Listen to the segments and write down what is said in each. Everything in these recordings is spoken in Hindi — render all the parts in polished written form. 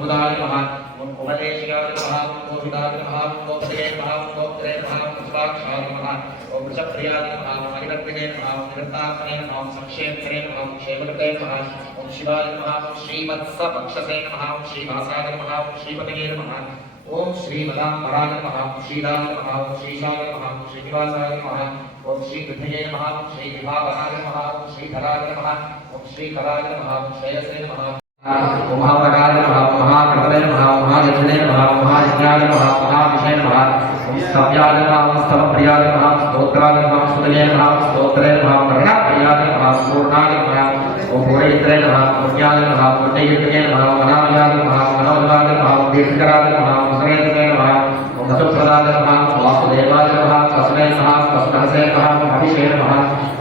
कुमुदाय नमः ओम कुमलेशाय नमः ओम कोविदाय नमः ओम गोत्रे नमः ओम गोत्रे नमः ओम स्वाक्षाय नमः ओम वृषप्रियाय नमः ओम हरिवर्तिने नमः ओम निरतात्मने नमः ओम संक्षेपणे नमः ओम क्षेमकृते नमः ओम शिवाय नमः ओम श्रीवत्सपक्षसे नमः ओम श्रीवासाय नमः ओम श्रीपतये नमः ओम श्रीमदाम्बराय नमः ओम श्रीदाय नमः ओम श्रीशाय नमः ओम श्रीनिवासाय नमः ओम श्रीकृष्णये नमः ओम श्रीविभावनाय नमः ओम श्रीधराय नमः ओम श्रीकराय नमः ओम श्रेयसे नमः ओम महाप्रकाय नमः ओम महाकृतवे नमः ओम महायज्ञने नमः ओम महायज्ञाय नमः ओम महाविषये नमः ओम स्तव्याय नमः ओम स्तवप्रियाय नमः ओम स्तोत्राय नमः ओम स्तुतये नमः ओम स्तोत्रे नमः ओम प्रणप्रियाय नमः ओम पूर्णाय नमः ओम पूर्णयित्रे नमः ओम पुण्याय नमः ओम पुण्ययित्रे नमः ओम अनामयाय नमः ओम मनोजवाय नमः ओम दीर्घकराय नमः ओम समेतवे नमः ओम वसुप्रदाय नमः ओम वासुदेवाय नमः ओम तस्मै नमः ओम तस्महसे नमः ओम अभिषेय नमः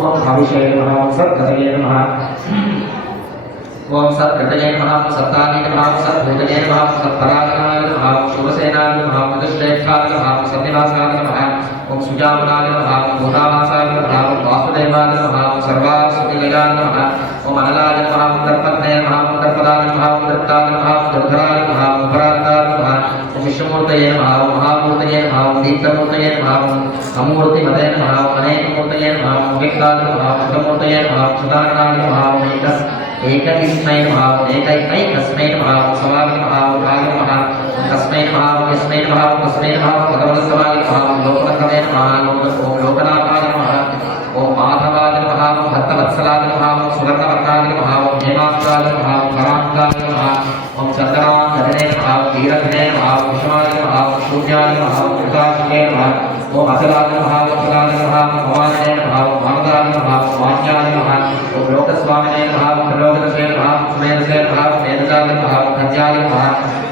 ओम अभिषेय नमः ओम सद्गतये नमः ओम सत्कृतये नमः ओम सत्तानि नमः ओम सद्भूतये नमः ओम सत्पराक्रमाय नमः ओम शूरसेनाय नमः ओम मधुश्रेष्ठाय नमः ओम सन्निवासाय नमः ओम सुजामनाय नमः ओम भूतावासाय नमः ओम वासुदेवाय नमः ओम सर्वासुनिलयाय नमः ओम अनलाय नमः ओम दर्पत्ने नमः ओम दर्पदाय नमः ओम दृप्ताय नमः ओम दुर्धराय नमः ओम उपरान्ताय नमः ओम विष्णुमूर्तये नमः ओम महामूर्तये नमः ओम दीप्तमूर्तये नमः ओम अमूर्तिमते नमः ओम अनेकमूर्तये नमः ओम व्यक्ताय नमः ओम सुतमूर्तये नमः ओम सुधारणाय नमः ओम एकैकस्मै नमः एकैकस्मै नमः समाय नमः काय नमः तस्मै नमः यस्मै नमः तस्मै नमः भगवत्समाय नमः लोकनाथाय नमः ओम लोकनाथाय नमः ओम माधवाय नमः ओम भक्तवत्सलाय नमः ओम सुवर्णवर्णाय नमः ओम हेमास्त्राय नमः ओम परान्ताय नमः ओम चन्द्रांगने नमः ओम वीरघ्ने नमः ओम कुसुमाय नमः ओम शून्याय नमः ओम कृताशके नमः ओम अचलाय नमः ओम अचलाय नमः ओम भवाने नमः ओम भवदाय नमः ओम वाण्याय नमः ओम लोकस्वामिने नमः ओम लोकदशे नमः ओम सुमेधसे नमः ओम मेधजाय नमः ओम कन्याय नमः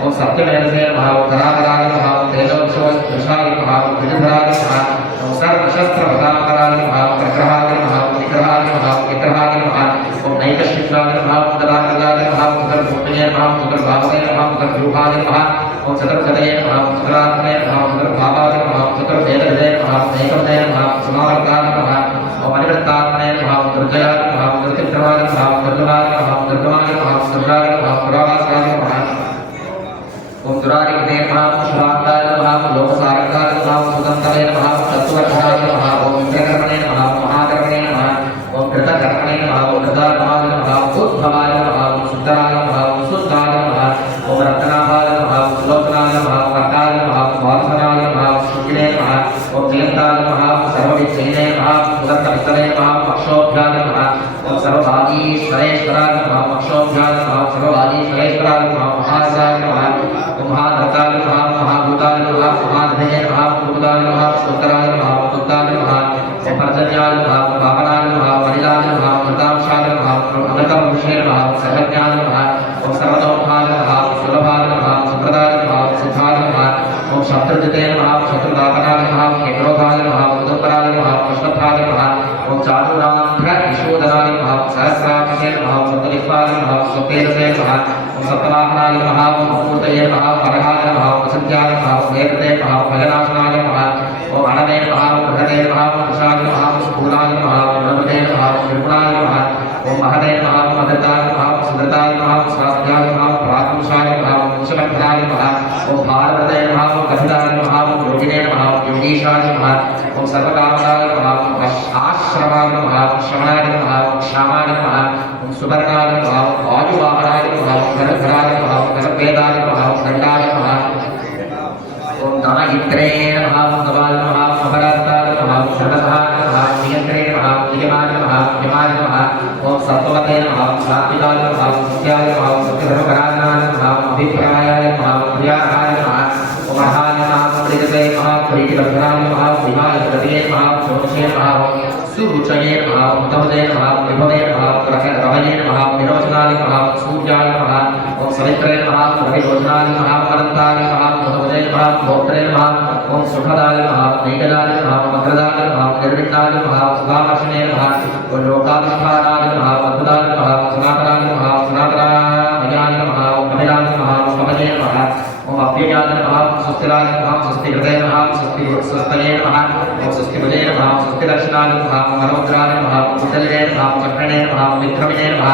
ओम सत्यमेधसे नमः ओम धराधराय नमः ओम तेजोक्षोषाय नमः ओम विजधराय नमः ओम सर्वशस्त्रपदाकराय नमः ओम प्रग्रहाय नमः ओम निग्रहाय नमः ओम विग्रहाय नमः ओम नैकश्चित्राय नमः ओम ददाकराय नमः ओम चतुर्भुजये नमः ओम चतुर्बाहुवे नमः ओम चतुर्व्यूहाय नमः ओम चतुर्गतये नमः ओम चतुरात्मने नमः ओम चतुर्भावाय नमः ओम चतुर्वेदविदे नमः ओम एकवदे नमः ओम समावर्ताय नमः ओम अनिवृत्तात्मने नमः ओम दुर्जयाय नमः ओम दुर्चित्रवाय नमः ओम दुर्गमाय नमः ओम दुर्गमाय नमः ओम दुर्गाय नमः ओम पुरावासाय नमः ओम दुरारिक्ते नमः ओम शुभान्ताय नमः ओम लोकसारकाय नमः ओम सुतन्तवे नमः ओम तत्त्ववर्धनाय नमः ओम इंद्रकर्मणे नमः ओम महाकर्मणे नमः ओम कृतकर्मणे नमः ओम कृतात्माय नमः ओम उद्भवाय नमः ओम सुन्दराय नमः ओम शुद्धाय नमः ओम रत्नाभाय नमः ओम सुलोचनाय नमः ओम कर्ताय नमः ओम वासनाय नमः ओम शुचिने नमः ओम नियन्ताय नमः ओम सर्वविद्यैने नमः ओम सुदत्तवित्तवे नमः ओम अक्षोभ्याय नमः ओम सर्ववादीश्वरेश्वराय नमः ओम अक्षोभ्याय नमः ओम सर्ववादीश्वरेश्वराय नमः ओम महारसाय नमः ओम महाधर्ताय नमः ओम महाभूताय नमः ओम महाधये नमः ओम कुमुदाय नमः ओम सुतराय नमः ओम कुत्ताय नमः ओम पर्जन्याय नमः ओम पावनाय नमः ओम अनिलाय नमः ओम कृतांशाय नमः ओम अमृतपुरुषे नमः ओम सर्वज्ञाय नमः ओम सर्वतोमुखाय नमः ओम सुलभाय नमः ओम सुप्रदाय नमः ओम सिद्धाय नमः ओम शत्रुजिते नमः ओम शत्रुदापनाय नमः ओम हेक्रोधाय नमः ओम उदुपराय नमः ओम कृष्णभ्राय नमः ओम चारुरान्ध्रविशोधनाय नमः ओम सहस्राक्षे नमः ओम सप्तविश्वाय नमः ओम सप्तेजसे नमः ओम सप्तवाहनाय नमः ओम मूर्तये नमः ओम परहाय नमः ओम वसन्त्याय नमः ओम वेदते नमः ओम भजनाशनाय नमः ओम अनवे नमः ओम बृहदे नमः ओम कुशाय नमः ओम स्थूलाय नमः ओम नर्मदे नमः ओम त्रिपुणाय नमः ओम महदे नमः ओम मदताय नमः ओम सुदताय नमः ओम स्वास्थ्याय नमः ओम प्रातुषाय नमः ओम कुशलभ्राय नमः ओम भारवते नमः ओम कथिताय नमः ओम योगिने नमः ओम योगीशाय नमः ओम सर्वकामनाय नमः ओम आश्रमाय नमः ओम श्रवणाय नमः ओम क्षामाय नमः ओम सुवर्णाय नमः ओम वायुवाहनाय नमः ओम गणधराय नमः ओम गणपेदाय नमः ओम दण्डाय नमः ओम दायित्रे नमः ओम गवाय नमः ओम अपरान्ताय नमः ओम सर्वधाय नमः ओम नियन्त्रे नमः ओम नियमाय नमः ओम यमाय नमः ओम सत्त्ववते नमः ओम सात्विकाय नमः ओम सत्याय नमः ओम सत्यधर्मपरायणाय नमः ओम अभिप्रायाय नमः ओम प्रियाय नमः ओम अर्हाय नमः ओम प्रीतये नमः ओम प्रीतिवर्धनाय नमः ओम विमाय प्रदये नमः ओम शोषये नमः ओम सुरुचये नमः ओम तमदे नमः ओम विभवे नमः ओम रवये नमः ओम विरोचनाय नमः ओम सूर्याय नमः ओम सवित्रे नमः ओम रविभोजनाय नमः ओम अनन्ताय नमः ओम भगवते नमः ओम गोत्रे नमः ओम सुखदाय नमः ओम नैकदाय नमः ओम अग्रदाय नमः ओम निर्विघ्नाय नमः ओम सुधाकर्षणे नमः ओम लोकाधिष्ठानाय नमः ओम अद्भुताय नमः ओम सनातनाय नमः ओम सनातनाय नमः ओम कपिलाय नमः ओम कपदे नमः ओम अव्ययाय नमः ओम सुस्थिराय नमः ओम स्वस्तिकृते नमः ओम स्वस्ति स्वस्तये नमः ओम स्वस्तिपदे नमः स्वस्ति दर्शनाय नमः मनोद्राय नमः कुंडले नमः चक्रणे नमः विक्रमिणे नमः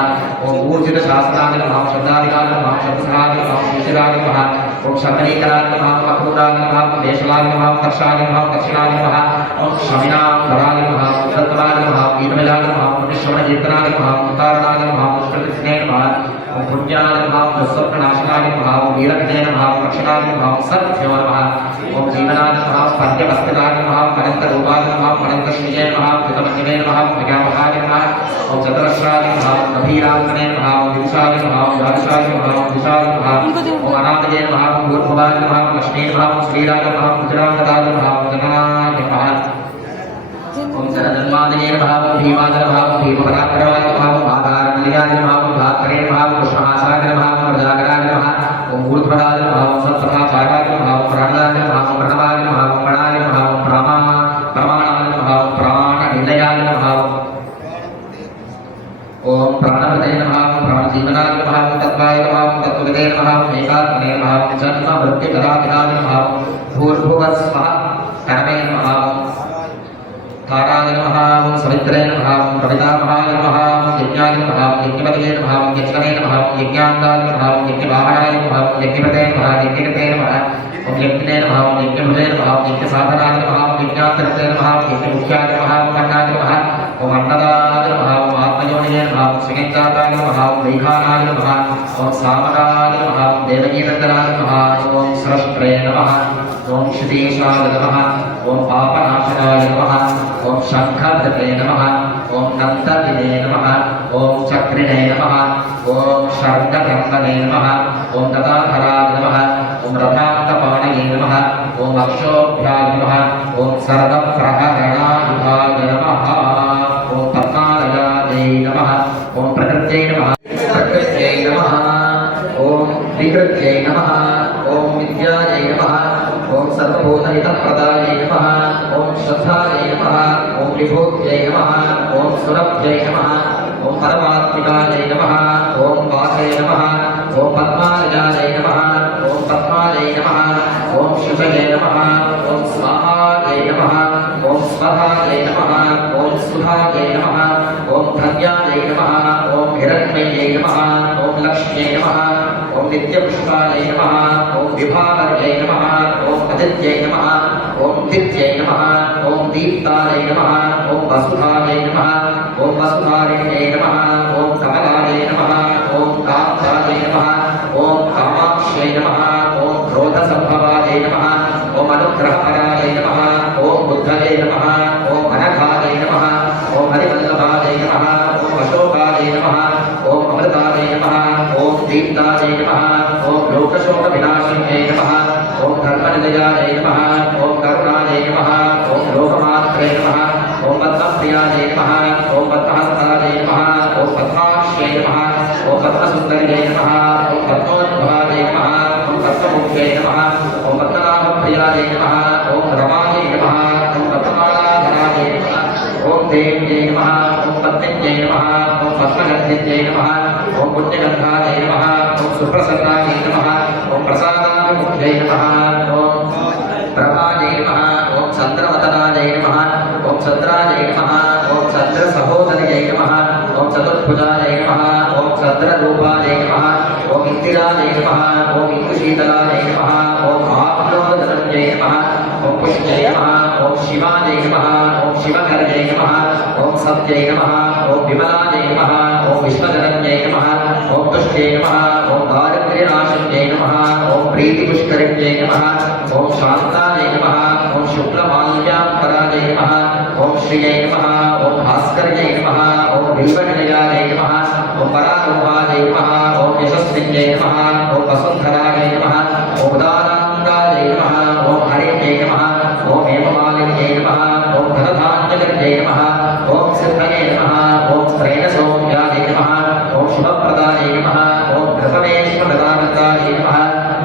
ओम ऊर्जित शास्त्राय नमः शब्दादिकाय नमः शब्दसहाय नमः शिशिराय नमः ओम शर्मणीकराय नमः मकरूराय नमः देशलाय नमः कर्षाय नमः दक्षिणाय नमः ओम शमिनाधराय नमः उद्धतराय नमः वीरमिलाय नमः पुण्यश्रवणकीर्तनाय नमः मुक्तारणाय नमः पुष्पकृष्णे नमः ओम पुण्याय नमः स्वप्ननाशनाय नमः ओम वीरविजय नमः रक्षणाय नमः सत्यो नमः ओम जीवनाय नमः पद्यवस्त्राय नमः अनन्तरूपाय नमः अनन्तश्रीये नमः कृतमन्ये नमः प्रज्ञामहाय नमः ओम चतुरश्राय नमः कबीरात्मने नमः ओम विशाय नमः ओम दाशाय नमः ओम विशाय नमः ओम अनादये नमः ओम भूर्भुवाय नमः ओम लक्ष्मी नमः ओम श्रीराय नमः ओम गुजरातदाय नमः ओम जननाय नमः ओम सरजन्मादये नमः ओम भीमाय नमः ओम भीमपराक्रमाय नमः ओम आधारमलियाय नमः ओम भास्करे नमः ओम कुशमासाय नमः ओम प्रजागराय नमः ओम ऊर्ध्वराय नमः ओम सत्सभाचार्याय नमः ओम प्रणवाय नमः ओम प्रणवाय नमः ओम प्रणाय नमः ओम प्रमाणाय नमः ओम प्राणनिलयाय नमः ओम प्राणपते नमः ओम प्राणजीवनाय नमः ओम तत्त्वाय नमः ओम तत्त्वविदे नमः ओम एकात्मने नमः ओम जन्म मृत्युकरादिनाय नमः ओम भूर्भुवस्वः कर्मे नमः ओम ताराय नमः ओम सवित्रे नमः ओम कवितामहाय नमः ओम यज्ञाय नमः ओम यज्ञपतये नमः ओम यज्ञने नमः ओम यज्ञान्ताय नमः ओम यज्ञवाहनाय नमः ओम यज्ञपते नमः यज्ञकृते नमः ओम यज्ञने नमः ओम यज्ञमुदे नमः ओम यज्ञसाधनाय नमः ओम यज्ञान्तरते नमः ओम यज्ञमुख्याय नमः ओम अन्नाय नमः ओम अन्नदाय नमः ओम आत्मयोनिये नमः ओम श्रीगञ्जाताय नमः ओम वैखानाय नमः ओम सामगाय नमः ओम देवकीनन्दनाय नमः ओम स्रष्ट्रे नमः ओम श्रीशाय नमः ओम पापनाशनाय नमः ओम शंखधृते नमः ओम नंदविने नमः ओम चक्रिणे नमः ओम शर्ककर्मणे नमः ओम तथाधराय नमः ओम रथान्तपाणये नमः ओम अक्षोभ्याय नमः ओम सर्वप्रहरणायुधाय नमः ओम पद्मालयाय नमः ओम प्रकृत्यै नमः प्रकृत्यै नमः ओम विकृत्यै नमः ओम विद्यायै नमः ओम सर्वभूतहितप्रदायै नमः ओम श्रद्धायै नमः ओम विभूत्यै नमः ओम सुरभ्यै नमः ओम परमात्मिकायै नमः ओम वासे नमः ओम पद्मालयायै नमः ओम पद्मायै नमः ओम शुभये नमः ओम स्वाहायै नमः ओम स्वहायै नमः ओम सुधायै नमः ओम धन्यायै नमः ओम हिरण्मये नमः ओम लक्ष्म्यै नमः ओम नित्यपुष्पायै नमः ओम विभावर्यै नमः ओम अदित्यै नमः ओम दित्यै नमः ओम दीप्तायै नमः ओम वसुधायै नमः ओम वसुधारिण्यै नमः ओम कमलायै नमः ओम कान्तायै नमः ओम कामाक्ष्यै नमः ओम क्रोधसम्भवायै नमः ओम अनुग्रहपरायै नमः ओम बुद्धये नमः ओम अनघायै नमः ओम हरिवल्लभायै नमः ओम अशोकायै नमः ओम अमृतायै नमः ओम दीप्तायै नमः ओम लोकशोकविनाशिन्यै नमः ओम धर्मनिलयायै नमः ओम करुणायै नमः ओम लोकमात्रे नमः ओम पद्मप्रियायै नमः ओम पद्महस्तायै नमः ओम पद्माक्ष्यै नमः ओम पद्मसुन्दर्यै नमः ओम पद्मोद्भवायै नमः ओम पद्ममुख्यै नमः ओम पद्मनाभप्रियायै नमः ओम रमायै नमः ओम पद्ममालाधरायै नमः ओम देव्यै नमः ओम पद्मिन्यै नमः ओम पद्मगन्धिन्यै नमः ओम पुण्यगन्धायै नमः ओम सुप्रसन्नायै नमः ओम प्रसादाभिमुख्यै नमः ओम प्रभायै नमः ओम चन्द्रवदनायै नमः ओम चन्द्रायै नमः ओम चन्द्रसहोदर्यै नमः ओम चतुर्भुजायै नमः ओम चन्द्ररूपायै नमः ओम इन्दिरायै नमः ओम इन्दुशीतलायै नमः ओम आप्नोदनन्यै नमः ओम पुष्यै नमः ओम शिवायै नमः ओम शिवकर्यै नमः ओम सत्यै नमः ओम विमलायै नमः ओम विश्वजनन्यै नमः ओम तुष्ट्यै नमः ओम दारिद्र्यनाशिन्यै नमः ओम प्रीतिपुष्करिण्यै नमः ओम शान्तायै नमः ओम शुक्लमाल्याम्बरायै नमः ओम श्रियै नमः ओम भास्कर्यै नमः ओम बिल्वनिलयायै नमः ओम परारूपायै नमः ओम यशस्विन्यै नमः ओम वसुन्धरायै नमः ओम उदाराङ्गायै नमः ओम हरिण्यै नमः ओम हेममालिन्यै नमः ओम धनधान्यकर्यै नमः ओम सिद्धये नमः ओम त्रैणसौम्यायै नमः ओम शुभप्रदायै नमः ओम घृतमेश्वरदानन्दायै नमः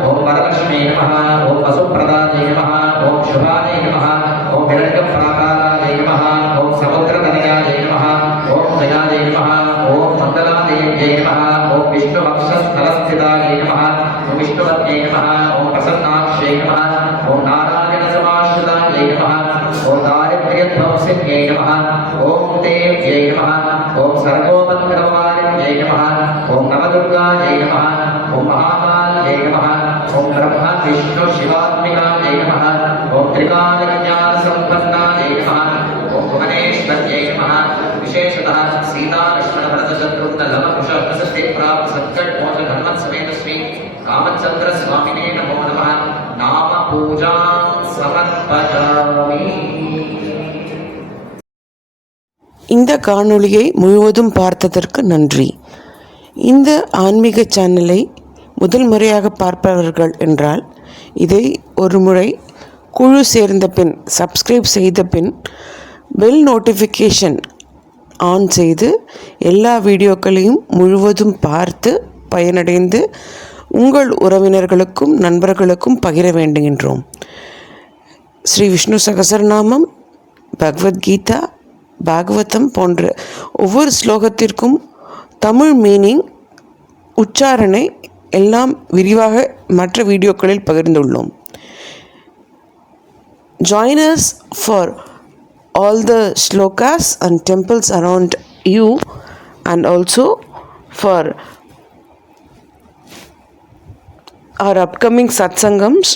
ओम वरलक्ष्म्यै नमः ओम वसुप्रदायै नमः ओम शुभायै नमः ओम हिरण्यप्राकारायै नमः ओम समुद्रतनयायै नमः ओम जयायै नमः ओम मण्डलादेव्यै नमः ओम विष्णुवक्षस्थलस्थितायै नमः ओम विष्णुपत्न्यै नमः ओम प्रसन्नाक्ष्यै नमः ओम नारायणसमाश्रितायै हयद्भवसिन्यै नमः ॐ देव्यै नमः ॐ सर्गोपद्रवारिण्यै नमः ॐ नवदुर्गायै नमः ॐ महाकाल्यै नमः ॐ ब्रह्मा विष्णु शिवात्मिकायै नमः ॐ त्रिकालज्ञानसम्पन्नायै नमः ॐ भुवनेश्वर्यै नमः विशेषतः सीता लक्ष्मण भरत शत्रुघ्न लव कुश प्रसिद्धि प्राप्त संकट मोचन हनुमत समेत श्री रामचंद्र स्वामिने नमो नमः नाम पूजा समर्पयामि। இந்த காணொளியை முழுவதும் பார்த்ததற்கு நன்றி. இந்த ஆன்மீக சேனலை முதல் முறையாக பார்ப்பவர்கள் என்றால் இதை ஒரு முறை குழு சேர்ந்த பின் சப்ஸ்கிரைப் செய்த பின் பெல் நோட்டிஃபிகேஷன் ஆன் செய்து எல்லா வீடியோக்களையும் முழுவதும் பார்த்து பயனடைந்து உங்கள் உறவினர்களுக்கும் நண்பர்களுக்கும் பகிர வேண்டுகின்றோம். ஸ்ரீ விஷ்ணு சகசரநாமம், பகவத்கீதா, பாகவதம் போன்ற ஒவ்வொரு ஸ்லோகத்திற்கும் தமிழ் மீனிங், உச்சாரணை எல்லாம் விரிவாக மற்ற வீடியோக்களில் பகிர்ந்துள்ளோம். Join us for all the shlokas and temples around you, and also for our upcoming satsangams,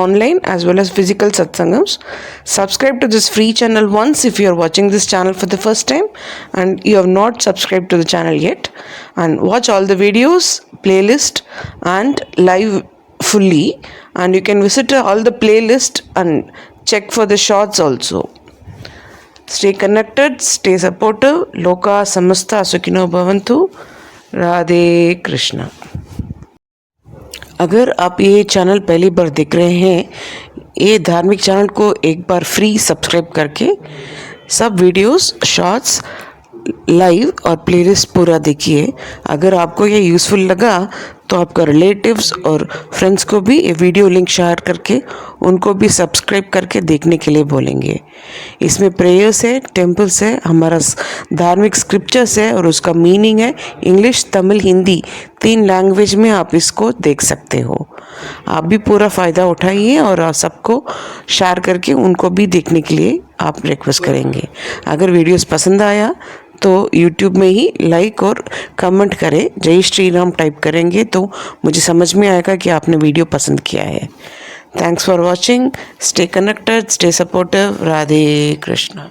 online as well as physical satsangams. Subscribe to this free channel once if you are watching this channel for the first time and you have not subscribed to the channel yet, and watch all the videos, playlist and live fully, and you can visit all the playlist and check for the shorts also. Stay connected, stay supportive. Loka samasta sukhino bhavantu. Radhe Krishna. अगर आप ये चैनल पहली बार देख रहे हैं, ये धार्मिक चैनल को एक बार फ्री सब्सक्राइब करके सब वीडियोस, शॉर्ट्स, लाइव और प्लेलिस्ट पूरा देखिए. अगर आपको ये यूज़फुल लगा तो आपका रिलेटिव्स और फ्रेंड्स को भी ये वीडियो लिंक शेयर करके उनको भी सब्सक्राइब करके देखने के लिए बोलेंगे. इसमें प्रेयर्स है, टेम्पल्स है, हमारा धार्मिक स्क्रिप्चर्स है और उसका मीनिंग है. इंग्लिश, तमिल, हिंदी 3 लैंग्वेज में आप इसको देख सकते हो. आप भी पूरा फ़ायदा उठाइए और सबको शेयर करके उनको भी देखने के लिए आप रिक्वेस्ट करेंगे. अगर वीडियोस पसंद आया तो YouTube में ही लाइक और कमेंट करें. जय श्री राम टाइप करेंगे तो मुझे समझ में आएगा कि आपने वीडियो पसंद किया है. Thanks for watching. Stay connected, stay supportive. Radhe Krishna.